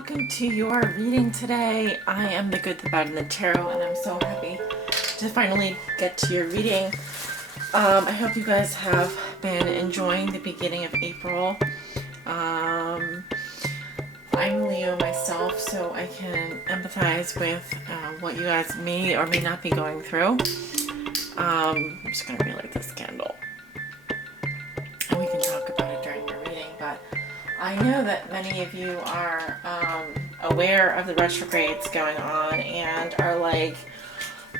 welcome to your reading today. I am the good, the bad, and the tarot, and I'm so happy to finally get to your reading. I hope you guys have been enjoying the beginning of April. I'm Leo myself, so I can empathize with what you guys may or may not be going through. I'm just going to relight this candle, and we can talk about it during your reading, but I know that many of you are aware of the retrogrades going on and are like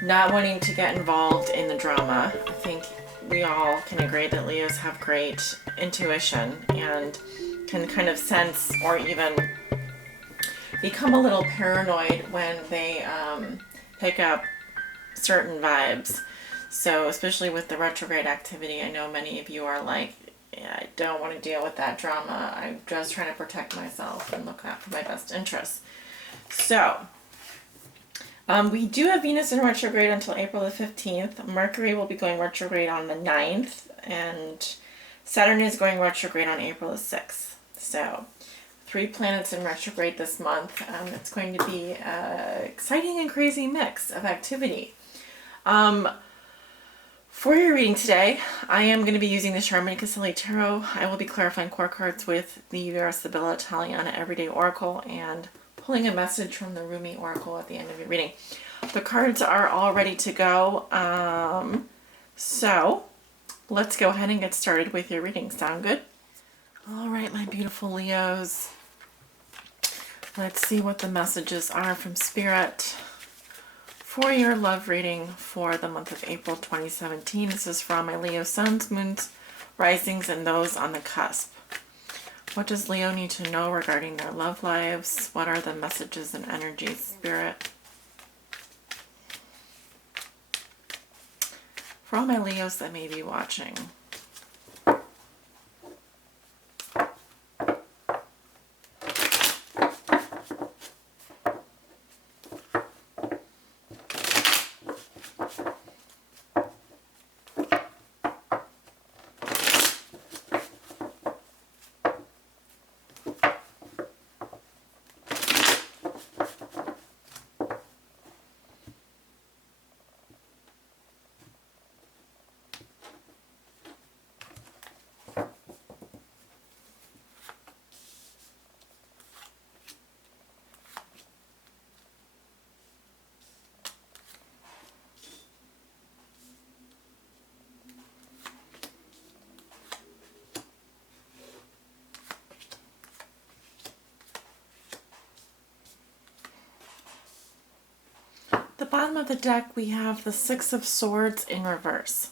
not wanting to get involved in the drama. I think we all can agree that Leos have great intuition and can kind of sense or even become a little paranoid when they pick up certain vibes. So especially with the retrograde activity, I know many of you are like, yeah, I don't want to deal with that drama. I'm just trying to protect myself and look out for my best interests. So, we do have Venus in retrograde until April the 15th. Mercury will be going retrograde on the 9th. And Saturn is going retrograde on April the 6th. So, 3 planets in retrograde this month. It's going to be an exciting and crazy mix of activity. For your reading today, I am going to be using the Charmin Caselli Tarot. I will be clarifying core cards with the Vera Sibilla Italiana Everyday Oracle and pulling a message from the Rumi Oracle at the end of your reading. The cards are all ready to go. So let's go ahead and get started with your reading. Sound good? All right, my beautiful Leos. Let's see what the messages are from Spirit for your love reading for the month of April 2017. This is from my Leo suns, moons, risings, and those on the cusp. What does Leo need to know regarding their love lives? What are the messages and energies, Spirit? For all my Leos that may be watching. The bottom of the deck, we have the Six of Swords in reverse.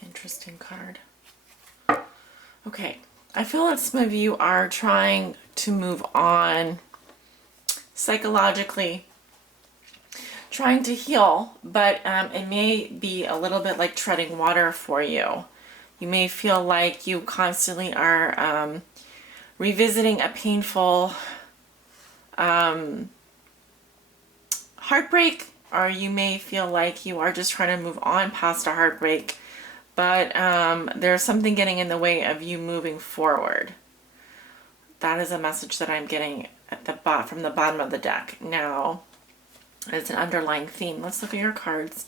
Interesting card. Okay, I feel that some of you are trying to move on psychologically, trying to heal, but it may be a little bit like treading water for you. You may feel like you constantly are revisiting a painful heartbreak, or you may feel like you are just trying to move on past a heartbreak, but there's something getting in the way of you moving forward. That is a message that I'm getting at the from the bottom of the deck. Now, it's an underlying theme. Let's look at your cards.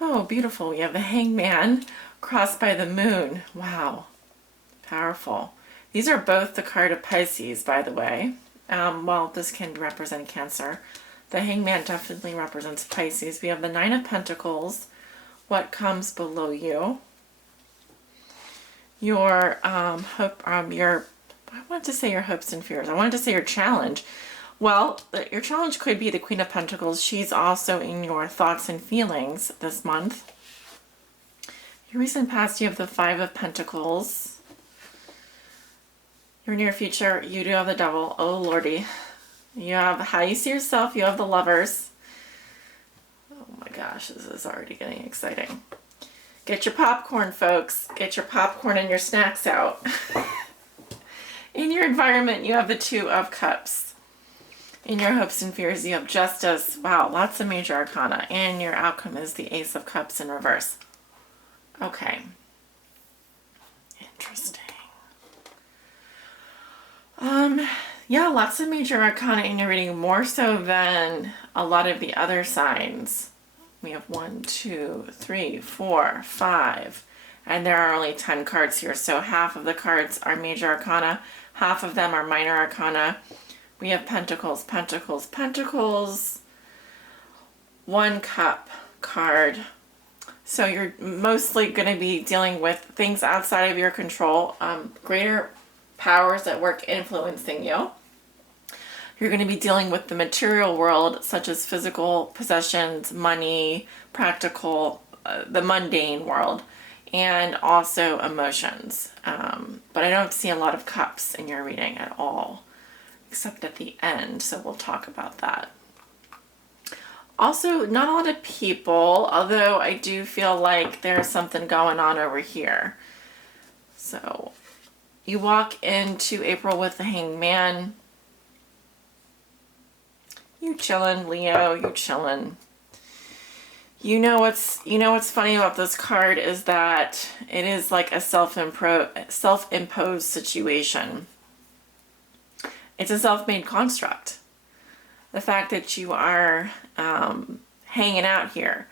Oh, beautiful. We have the Hangman crossed by the moon. Wow. Powerful. These are both the card of Pisces, by the way. Well, this can represent Cancer. The Hangman definitely represents Pisces. We have the Nine of Pentacles. What comes below you? Your hope, I want to say your hopes and fears. I wanted to say your challenge. Well, your challenge could be the Queen of Pentacles. She's also in your thoughts and feelings this month. Your recent past, you have the Five of Pentacles. Your near future, you do have the Devil. Oh, Lordy. You have how you see yourself. You have the Lovers. Oh my gosh, this is already getting exciting. Get your popcorn, folks. Get your popcorn and your snacks out. In your environment, you have the Two of Cups. In your hopes and fears, you have Justice. Wow, lots of major arcana. And your outcome is the Ace of Cups in reverse. Okay. Interesting. Yeah, lots of major arcana in your reading, more so than a lot of the other signs. We have 1, 2, 3, 4, 5, and there are only 10 cards here. So half of the cards are major arcana, half of them are minor arcana. We have pentacles, pentacles, pentacles, 1 cup card. So you're mostly going to be dealing with things outside of your control, greater powers at work influencing you. You're going to be dealing with the material world, such as physical possessions, money, practical, the mundane world, and also emotions. But I don't see a lot of cups in your reading at all, except at the end, so we'll talk about that. Also, not a lot of people, although I do feel like there's something going on over here. So you walk into April with the Hanged Man. You chillin', Leo, you chillin'. You know what's funny about this card is that it is like a self-imposed situation. It's a self-made construct. The fact that you are hanging out here.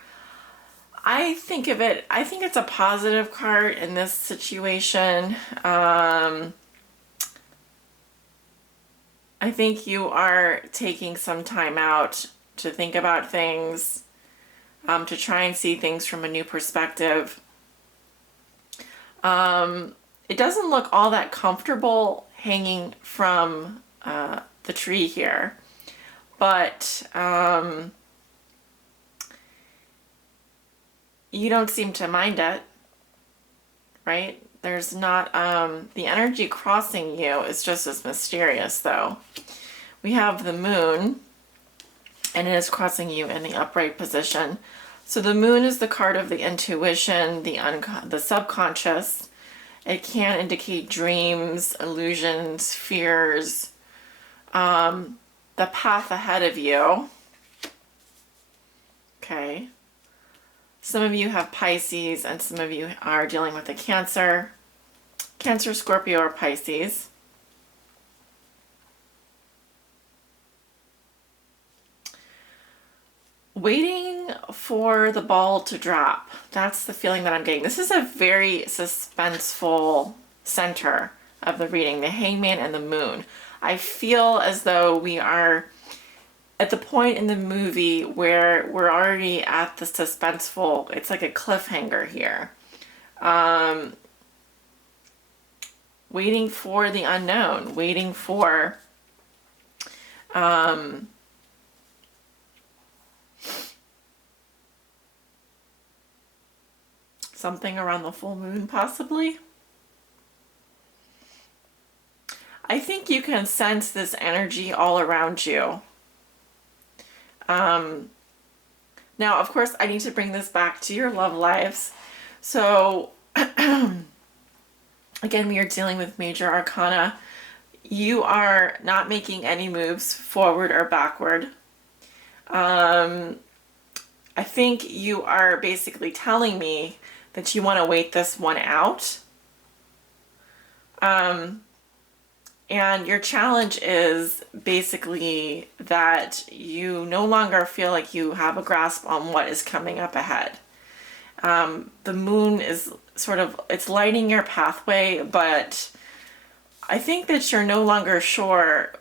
I think it's a positive card in this situation. I think you are taking some time out to think about things, to try and see things from a new perspective. It doesn't look all that comfortable hanging from the tree here, but you don't seem to mind it, right? There's not, the energy crossing you is just as mysterious though. We have the moon, and it is crossing you in the upright position. So the moon is the card of the intuition, the subconscious. It can indicate dreams, illusions, fears, the path ahead of you. Okay. Some of you have Pisces, and some of you are dealing with a Cancer, Scorpio, or Pisces. Waiting for the ball to drop. That's the feeling that I'm getting. This is a very suspenseful center of the reading, the Hangman and the Moon. I feel as though we are at the point in the movie where we're already at the suspenseful, it's like a cliffhanger here. Waiting for the unknown, waiting for something around the full moon, possibly. I think you can sense this energy all around you. Now, of course, I need to bring this back to your love lives. So, again, we are dealing with major arcana. You are not making any moves forward or backward. I think you are basically telling me that you want to wait this one out. And your challenge is basically that you no longer feel like you have a grasp on what is coming up ahead. The moon is sort of, it's lighting your pathway, but I think that you're no longer sure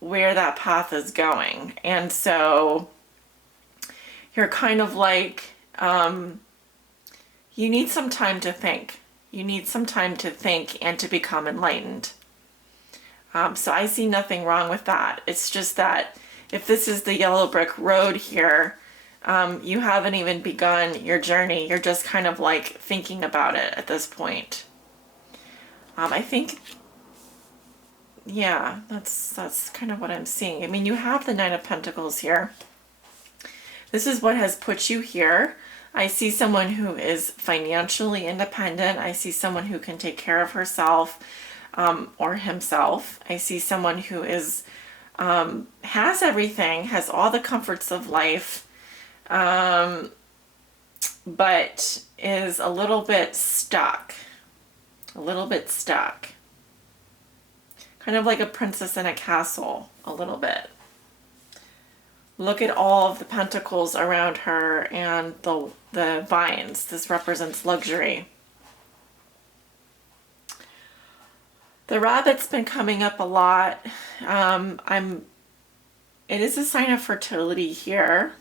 where that path is going. And so you're kind of like, you need some time to think. You need some time to think and to become enlightened. So I see nothing wrong with that. It's just that if this is the yellow brick road here, you haven't even begun your journey. You're just kind of like thinking about it at this point. I think, yeah, that's kind of what I'm seeing. I mean, you have the Nine of Pentacles here. This is what has put you here. I see someone who is financially independent. I see someone who can take care of herself. Or himself. I see someone who is has everything, has all the comforts of life, but is a little bit stuck. Kind of like a princess in a castle, a little bit. Look at all of the pentacles around her and the vines. This represents luxury. The rabbit's been coming up a lot. It is a sign of fertility here.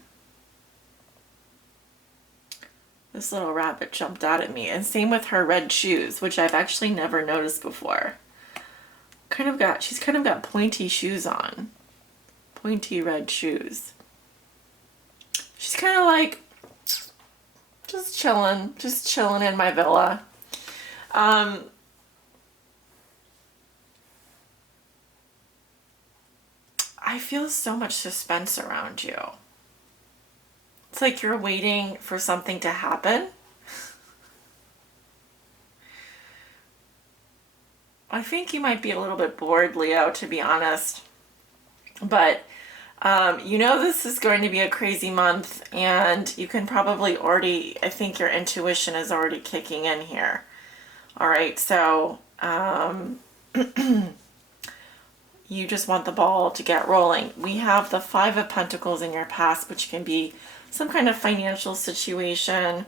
This little rabbit jumped out at me. And same with her red shoes, which I've actually never noticed before. She's kind of got pointy shoes on. Pointy red shoes. She's kind of like just chilling in my villa. I feel so much suspense around you. It's like you're waiting for something to happen. I think you might be a little bit bored, Leo, to be honest. But you know this is going to be a crazy month, and you can probably already, I think your intuition is already kicking in here. All right, so you just want the ball to get rolling. We have the Five of Pentacles in your past, which can be some kind of financial situation.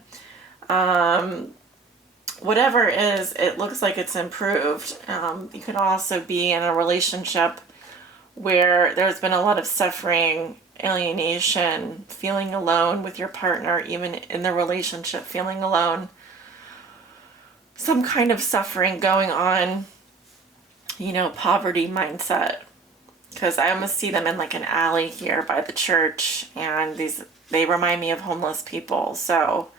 Whatever it is, it looks like it's improved. You could also be in a relationship where there's been a lot of suffering, alienation, feeling alone with your partner, even in the relationship, feeling alone. Some kind of suffering going on, you know, poverty mindset. Because I almost see them in like an alley here by the church, and they remind me of homeless people. So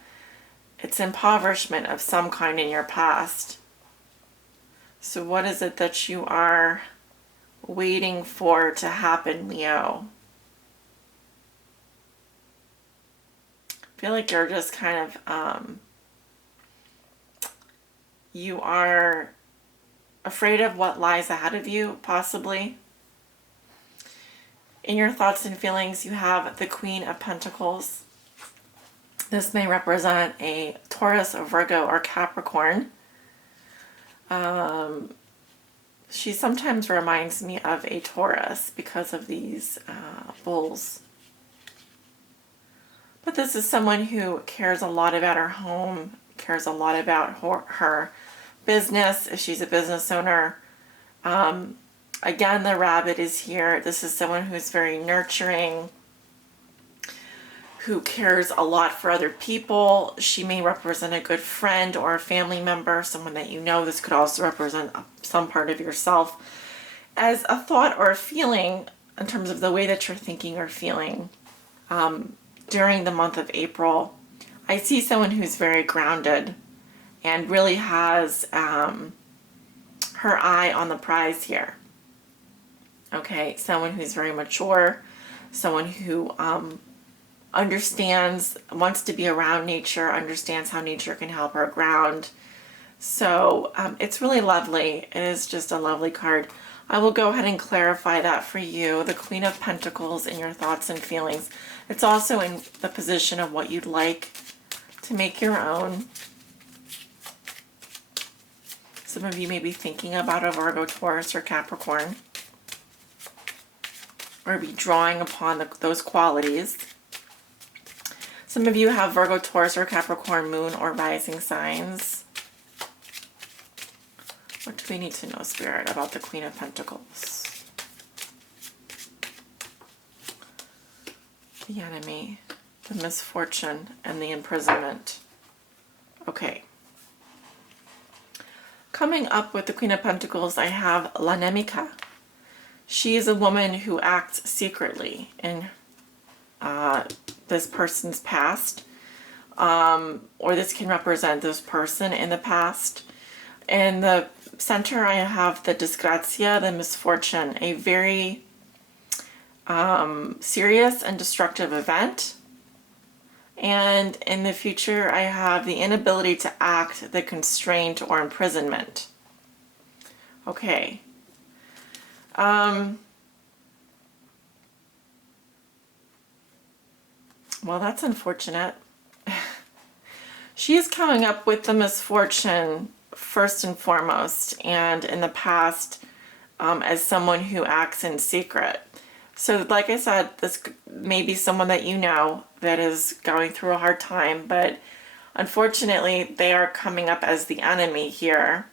it's impoverishment of some kind in your past. So what is it that you are waiting for to happen, Leo? I feel like you're just kind of, you are afraid of what lies ahead of you, possibly. In your thoughts and feelings, you have the Queen of Pentacles. This may represent a Taurus, a Virgo, or Capricorn. She sometimes reminds me of a Taurus because of these bulls. But this is someone who cares a lot about her home, cares a lot about her business, if she's a business owner. Again, the rabbit is here. This is someone who's very nurturing, who cares a lot for other people. She may represent a good friend or a family member, someone that you know. This could also represent some part of yourself as a thought or a feeling in terms of the way that you're thinking or feeling during the month of April. I see someone who's very grounded and really has her eye on the prize here. Okay, someone who's very mature, someone who understands, wants to be around nature, understands how nature can help her ground. So it's really lovely. It is just a lovely card. I will go ahead and clarify that for you. The Queen of Pentacles in your thoughts and feelings. It's also in the position of what you'd like to make your own. Some of you may be thinking about a Virgo, Taurus, or Capricorn, or be drawing upon those qualities. Some of you have Virgo, Taurus, or Capricorn moon or rising signs. What do we need to know, Spirit, about the Queen of Pentacles? The enemy, the misfortune, and the imprisonment. Okay. Coming up with the Queen of Pentacles, I have La Nemica. She is a woman who acts secretly in this person's past, or this can represent this person in the past. In the center, I have the disgrazia, the misfortune, a very serious and destructive event. And in the future, I have the inability to act, the constraint or imprisonment. Okay. Well, that's unfortunate. She is coming up with the misfortune first and foremost, and in the past, as someone who acts in secret. So like I said, this may be someone that you know that is going through a hard time, but unfortunately they are coming up as the enemy here.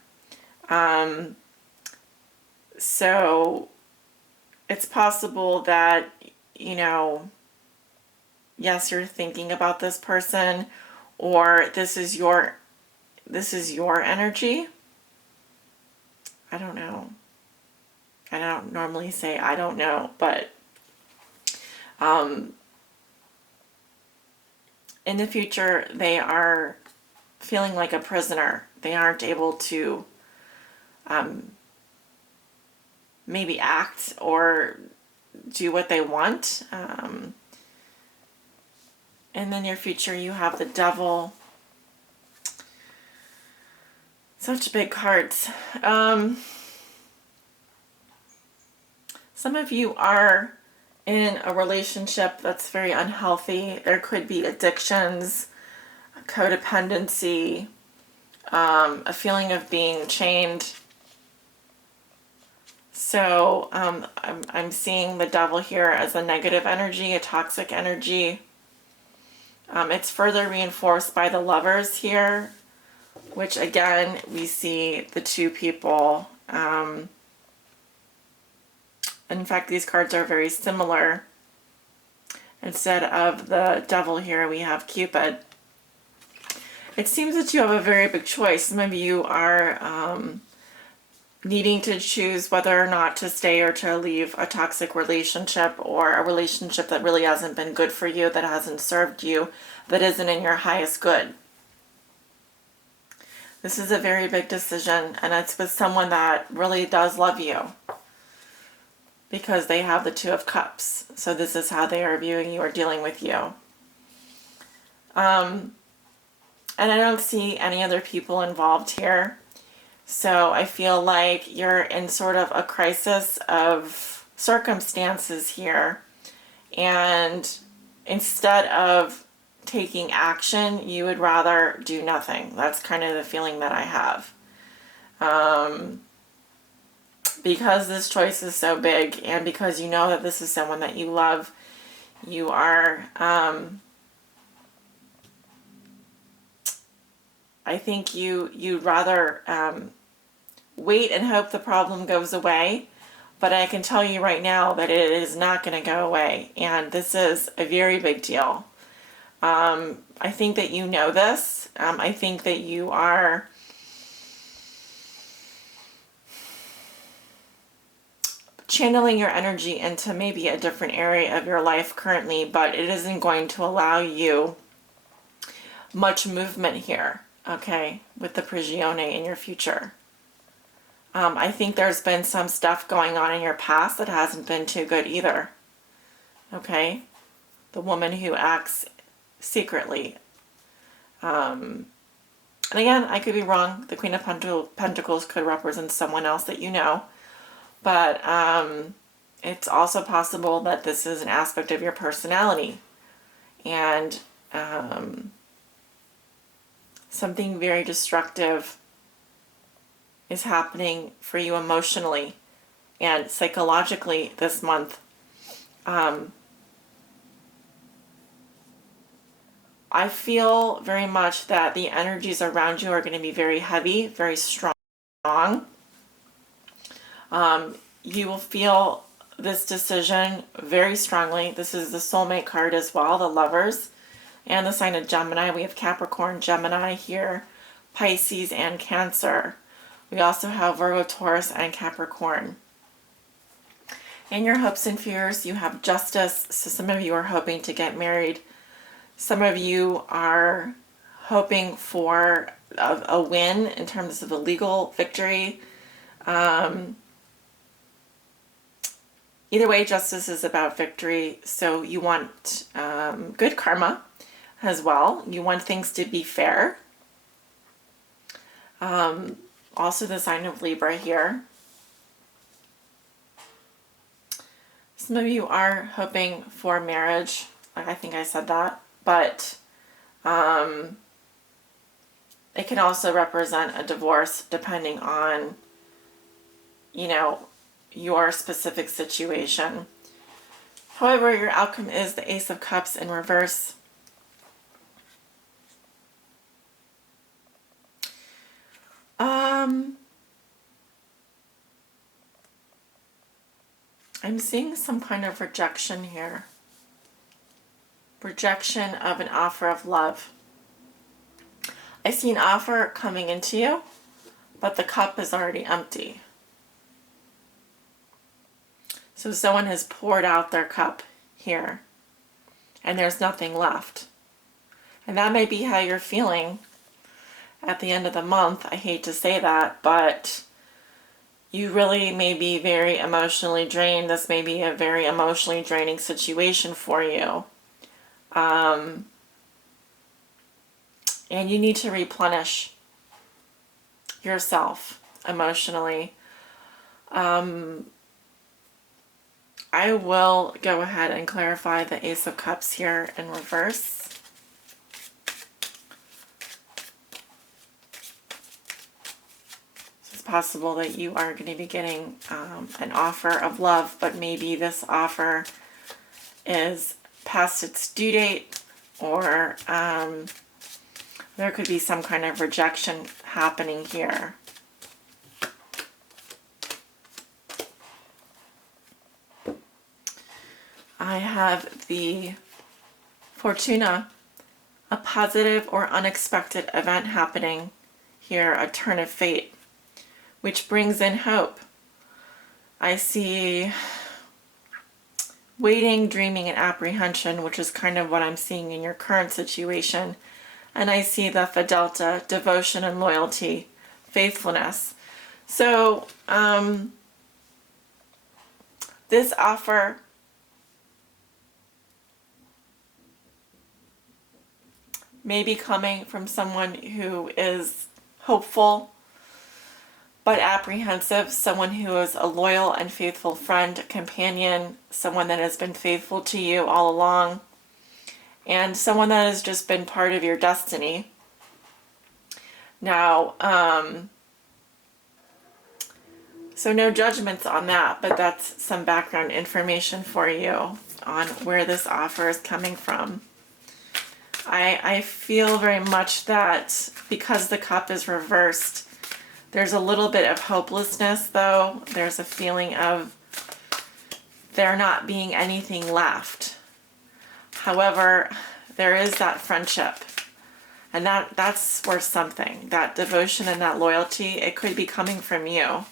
So it's possible that, you know, yes, you're thinking about this person, or this is your energy. I don't know. I don't normally say I don't know, but in the future they are feeling like a prisoner. They aren't able to maybe act or do what they want. In the near future, you have the devil. Such big cards. Some of you are in a relationship that's very unhealthy. There could be addictions, codependency, a feeling of being chained. So I'm seeing the devil here as a negative energy, a toxic energy. It's further reinforced by the lovers here, which again, we see the two people. In fact, these cards are very similar. Instead of the devil here, we have Cupid. It seems that you have a very big choice. Some of you are needing to choose whether or not to stay or to leave a toxic relationship, or a relationship that really hasn't been good for you, that hasn't served you, that isn't in your highest good. This is a very big decision, and it's with someone that really does love you, because they have the Two of Cups. So this is how they are viewing you or dealing with you. And I don't see any other people involved here. So I feel like you're in sort of a crisis of circumstances here. And instead of taking action, you would rather do nothing. That's kind of the feeling that I have. Because this choice is so big, and because you know that this is someone that you love, you are, I think you'd rather wait and hope the problem goes away. But I can tell you right now that it is not going to go away, and this is a very big deal. I think that you know this. I think that you are channeling your energy into maybe a different area of your life currently, but it isn't going to allow you much movement here, okay, with the Prigione in your future. I think there's been some stuff going on in your past that hasn't been too good either, okay? The woman who acts secretly. And again, I could be wrong. The Queen of Pentacles could represent someone else that you know. But it's also possible that this is an aspect of your personality. And something very destructive is happening for you emotionally and psychologically this month. I feel very much that the energies around you are going to be very heavy, very strong. You will feel this decision very strongly. This is the soulmate card as well, the lovers, and the sign of Gemini. We have Capricorn, Gemini here, Pisces, and Cancer. We also have Virgo, Taurus, and Capricorn. In your hopes and fears, you have Justice. So some of you are hoping to get married. Some of you are hoping for a win in terms of a legal victory. Either way, justice is about victory. So you want good karma as well. You want things to be fair. Also the sign of Libra here. Some of you are hoping for marriage. I think I said that. But it can also represent a divorce depending on, you know, your specific situation. However, your outcome is the Ace of Cups in reverse. I'm seeing some kind of rejection here. Rejection of an offer of love. I see an offer coming into you, but the cup is already empty. So someone has poured out their cup here, and there's nothing left. And that may be how you're feeling at the end of the month. I hate to say that, but you really may be very emotionally drained. This may be a very emotionally draining situation for you. And you need to replenish yourself emotionally. I will go ahead and clarify the Ace of Cups here in reverse. It's possible that you are going to be getting an offer of love, but maybe this offer is past its due date, or there could be some kind of rejection happening here. I have the Fortuna, a positive or unexpected event happening here, a turn of fate, which brings in hope. I see waiting, dreaming, and apprehension, which is kind of what I'm seeing in your current situation. And I see the Fidelta, devotion and loyalty, faithfulness. So this offer may be coming from someone who is hopeful but apprehensive, someone who is a loyal and faithful friend, companion, someone that has been faithful to you all along, and someone that has just been part of your destiny. Now, so no judgments on that, but that's some background information for you on where this offer is coming from. I feel very much that because the cup is reversed, there's a little bit of hopelessness, though. There's a feeling of there not being anything left. However, there is that friendship, and that's worth something. That devotion and that loyalty, it could be coming from you,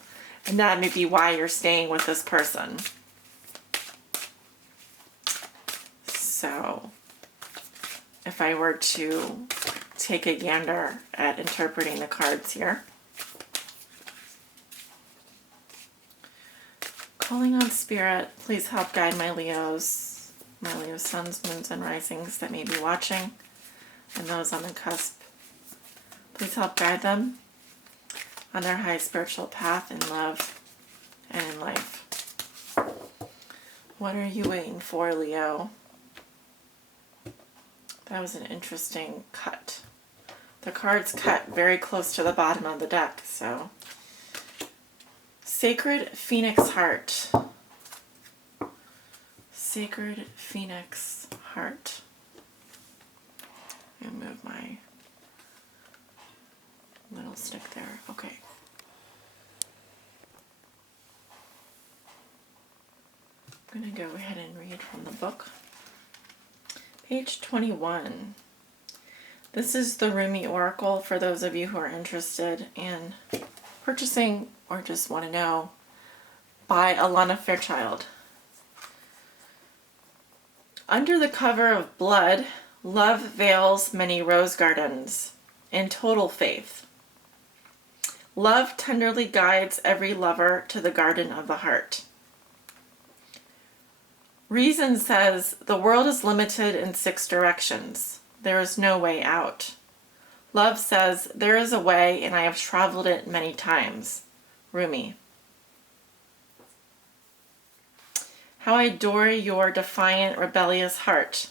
and that may be why you're staying with this person. So, if I were to take a gander at interpreting the cards here, calling on Spirit, please help guide my Leos, suns, moons, and risings that may be watching, and those on the cusp. Please help guide them on their high spiritual path in love and in life. What are you waiting for, Leo? That was an interesting cut. The cards cut very close to the bottom of the deck, so. Sacred Phoenix Heart. Sacred Phoenix Heart. I'm gonna move my little stick there. Okay. I'm gonna go ahead and read from the book. Page 21. This is the Rumi Oracle for those of you who are interested in purchasing or just want to know, by Alana Fairchild. Under the cover of blood, love veils many rose gardens in total faith. Love tenderly guides every lover to the garden of the heart. Reason says the world is limited in 6 directions. There is no way out. Love says there is a way and I have traveled it many times. Rumi. How I adore your defiant, rebellious heart.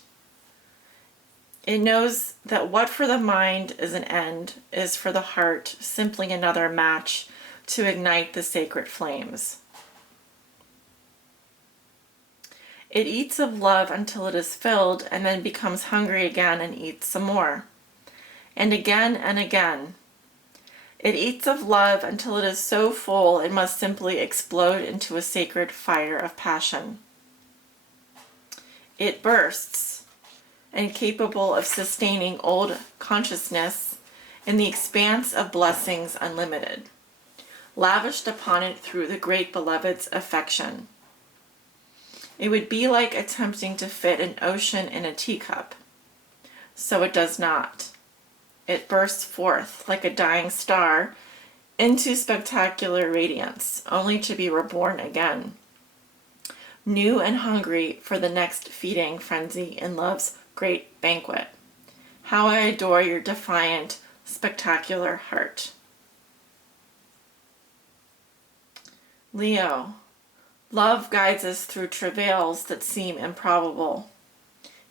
It knows that what for the mind is an end is for the heart simply another match to ignite the sacred flames. It eats of love until it is filled and then becomes hungry again and eats some more. And again and again. It eats of love until it is so full it must simply explode into a sacred fire of passion. It bursts, incapable of sustaining old consciousness in the expanse of blessings unlimited, lavished upon it through the great beloved's affection. It would be like attempting to fit an ocean in a teacup. So it does not. It bursts forth like a dying star into spectacular radiance, only to be reborn again, new and hungry for the next feeding frenzy in love's great banquet. How I adore your defiant, spectacular heart. Leo, love guides us through travails that seem improbable,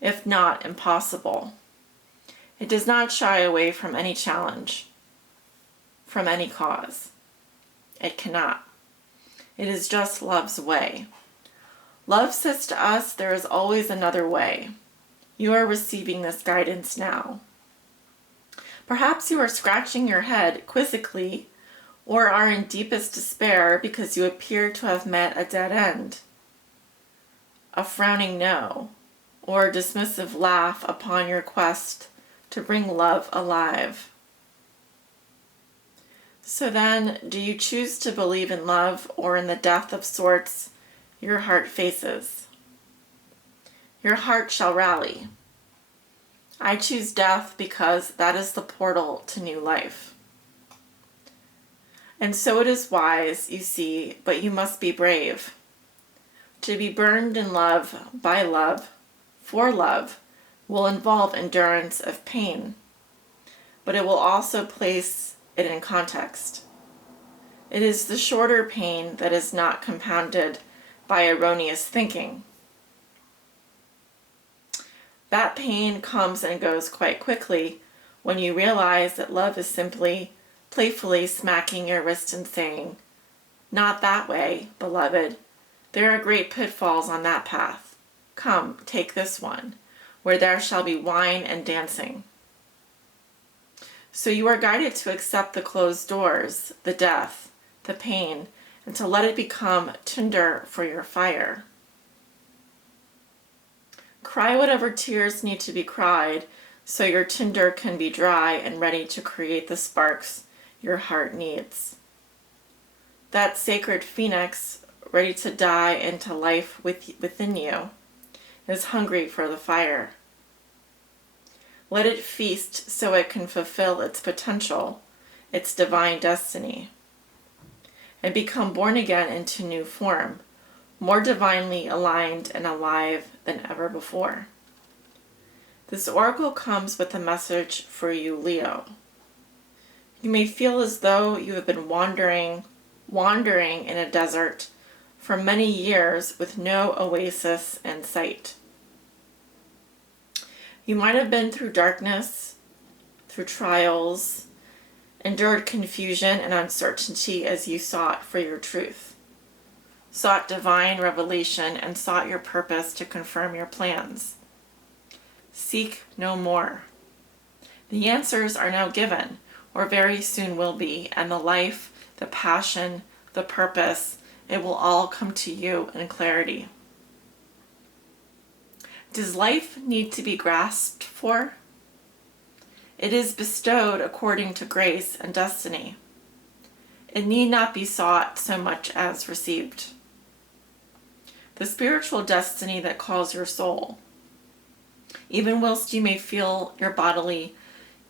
if not impossible. It does not shy away from any challenge, from any cause. It cannot. It is just love's way. Love says to us there is always another way. You are receiving this guidance now. Perhaps you are scratching your head quizzically or are in deepest despair because you appear to have met a dead end, a frowning no, or a dismissive laugh upon your quest to bring love alive. So then, do you choose to believe in love or in the death of sorts your heart faces? Your heart shall rally. I choose death because that is the portal to new life. And so it is wise, you see, but you must be brave. To be burned in love, by love, for love, will involve endurance of pain, but it will also place it in context. It is the shorter pain that is not compounded by erroneous thinking. That pain comes and goes quite quickly when you realize that love is simply playfully smacking your wrist and saying, "Not that way, beloved. There are great pitfalls on that path. Come, take this one, where there shall be wine and dancing." So you are guided to accept the closed doors, the death, the pain, and to let it become tinder for your fire. Cry whatever tears need to be cried so your tinder can be dry and ready to create the sparks your heart needs. That sacred phoenix, ready to die into life within you, is hungry for the fire. Let it feast so it can fulfill its potential, its divine destiny, and become born again into new form, more divinely aligned and alive than ever before. This oracle comes with a message for you, Leo. You may feel as though you have been wandering in a desert for many years with no oasis in sight. You might have been through darkness, through trials, endured confusion and uncertainty as you sought for your truth, sought divine revelation, and sought your purpose to confirm your plans. Seek no more. The answers are now given, or very soon will be, and the life, the passion, the purpose, it will all come to you in clarity. Does life need to be grasped for? It is bestowed according to grace and destiny. It need not be sought so much as received. The spiritual destiny that calls your soul, even whilst you may feel your bodily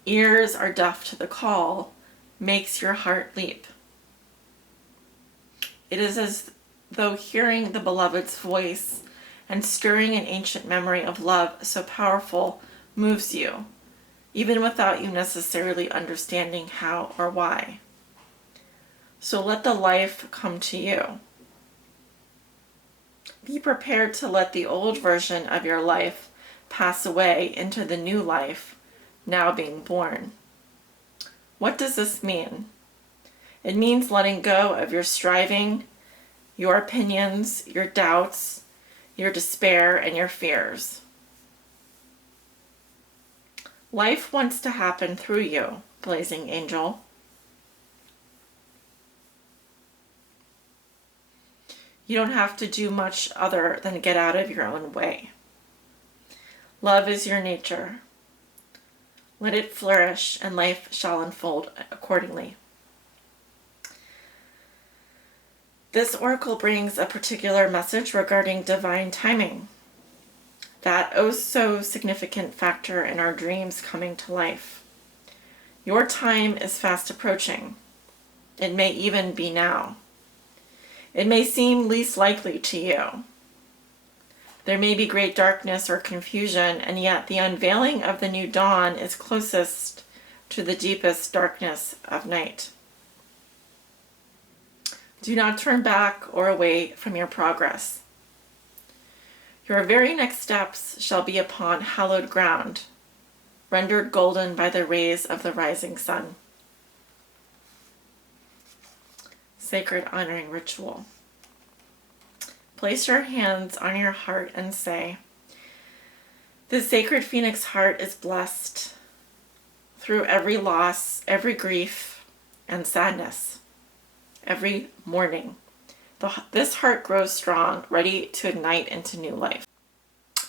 ears are deaf to the call, makes your heart leap. It is as though hearing the beloved's voice and stirring an ancient memory of love so powerful moves you, even without you necessarily understanding how or why. So let the life come to you. Be prepared to let the old version of your life pass away into the new life now being born. What does this mean? It means letting go of your striving, your opinions, your doubts, your despair, and your fears. Life wants to happen through you, blazing angel. You don't have to do much other than get out of your own way. Love is your nature. Let it flourish, and life shall unfold accordingly. This oracle brings a particular message regarding divine timing, that oh so significant factor in our dreams coming to life. Your time is fast approaching. It may even be now. It may seem least likely to you. There may be great darkness or confusion, and yet the unveiling of the new dawn is closest to the deepest darkness of night. Do not turn back or away from your progress. Your very next steps shall be upon hallowed ground, rendered golden by the rays of the rising sun. Sacred honoring ritual. Place your hands on your heart and say, "This sacred phoenix heart is blessed through every loss, every grief and sadness, every mourning. This heart grows strong, ready to ignite into new life,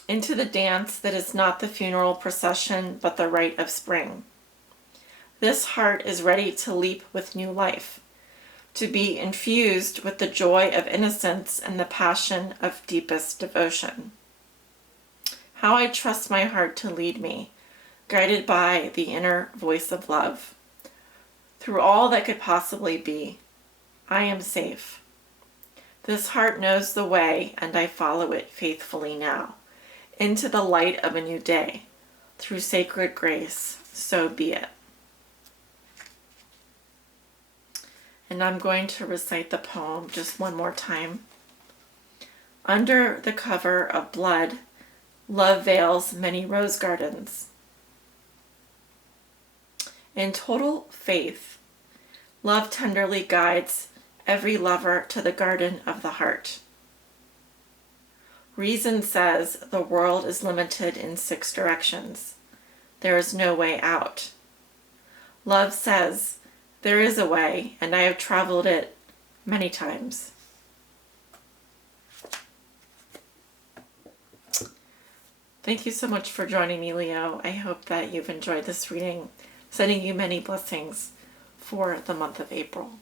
into the dance that is not the funeral procession, but the rite of spring. This heart is ready to leap with new life, to be infused with the joy of innocence and the passion of deepest devotion. How I trust my heart to lead me, guided by the inner voice of love. Through all that could possibly be, I am safe. This heart knows the way, and I follow it faithfully now, into the light of a new day. Through sacred grace, so be it." And I'm going to recite the poem just one more time. Under the cover of blood, love veils many rose gardens. In total faith, love tenderly guides every lover to the garden of the heart. Reason says the world is limited in 6 directions. There is no way out. Love says there is a way, and I have traveled it many times. Thank you so much for joining me, Leo. I hope that you've enjoyed this reading. Sending you many blessings for the month of April.